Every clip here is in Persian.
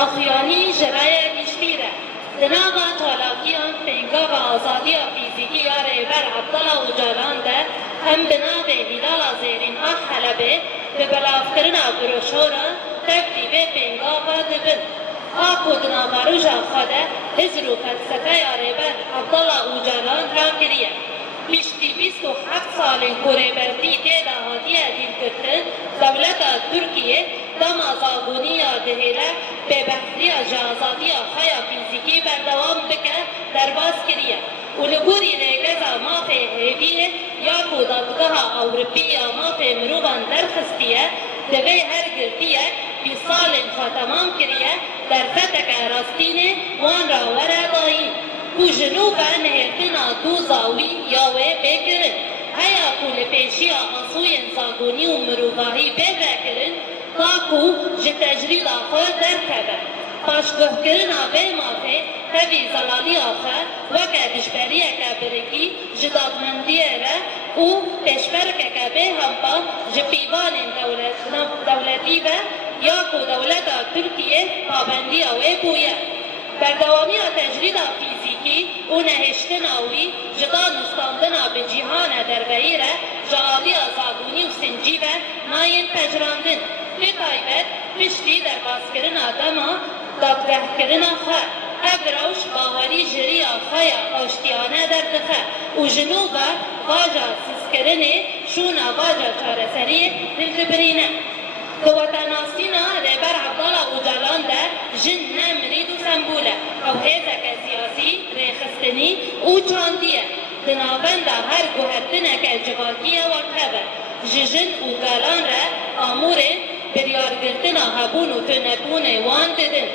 داخیانی جرای گشتیره دناغا چالاکیان پینگا و آزادی فیزیکی ریبر عبدالله اوجالان ده هم بناغ هلال زیرین حلبه به بلافکرنا بروشورا تکتیب پینگا و دبن آکو دناغاروژا خواده هزر و فلسفه ریبر عبدالله اوجالان را کریه پشتی 27 سال کوریبرتی تیدا هاتی ادیل کرتن دولت ترکیه دم آزادونی دهیله به بحثی آزادی خیا فیزیکی بردوام بکه درباز کریه و لگوری ریگزا مافه هیویه یا کودادگاه اوروپی یا مافه مروبان درخستیه دوی هر گرتیه 20 سال تمام کریه در فتک راستینه وان را وردایی و جنوب نهرتنا دو زاوی یاوه بکرن هیا کول پیشی آسوی انساگونی و مروباهی بکرن تاکو جتجریل آخر در کبه پاشگاه کرن آبه مافه تبی زلالی آخر وکه دشبری اکبرکی جدادمندی ره و پیشبرک اکبه همپا جپیوان دولتی و یا کو دولت ترکیه پابندی آوه بویه بردوامی تجرید فیزیکی و نهشتناوی جدا نستاندنا به جهان دربیره جعالی آزادونی و سنجی و ناین پجراندن به تایبت پشتی در بازکرن آدما دادگه کرن آخر ابروش باوری جری آخایا آشتیانه در دخه و جنوبا واجا سیسکرنه شونا واجا چارسری دلتبرینه دواتاناسینا ریبر عبدالله اوجالان ده جن نمرید و سمبوله او هیزک سیاسی ریخستنی او چاندیه دنابند هر گوهرتنه که جواکیه و کبه جن اوگالان ره آموره بریارگرتنا هبون و تنبون وان ددن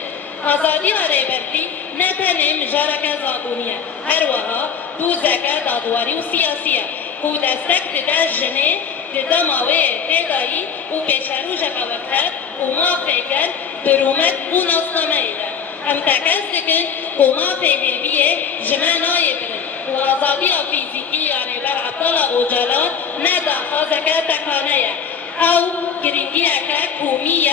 آزادی ریبرتی نه تنه مجارک زابونیه هر وها دوزک دادواری و سیاسیه خود دستک ده جنه دماوه تدایی و پیشروش قوتت و ما فکر برومت و نصنامه ایده هم تکز دکن و ما فهمیه جمعنای برن و آزادی فیزیکی یعنی بر عبدالله اوجالان نه داخازک تکانه او گرینگی اکا کومیه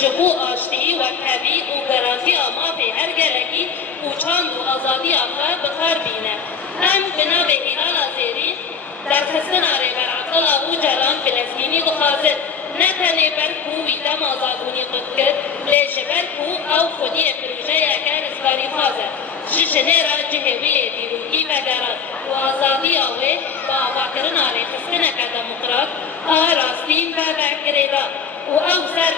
جبو آشتی و کبی و گرازی ما فی هر گرکی و چاند و آزادی آخا بخار بینه هم بنا به هلال زیرین در خستن ریبر عبدالله اوجالان فلسطینی دخازد نه تنه بر کوی دم آزادونی قد کرد لیجه بر کو او خودی پروژه اکر اسکاری خوازد جشنه را جهوی دیروگی و گرد و آزادی آوه با آباکرن آره خستن اکر دموقرات راستین و بکریدا و او سر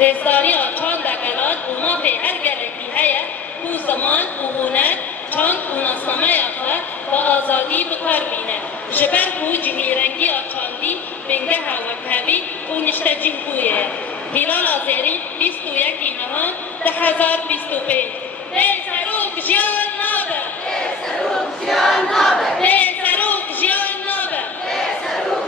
رزداری چاند دکرات و ما فی هر گلکی هیا و زمان و هنر چاند و نصنامه آخر با آزادی بکار بینه جبر کو جمیرنگی چاندی بنگه و کبی و نشته جنگویه هلال آزیرین 21 نهان 1025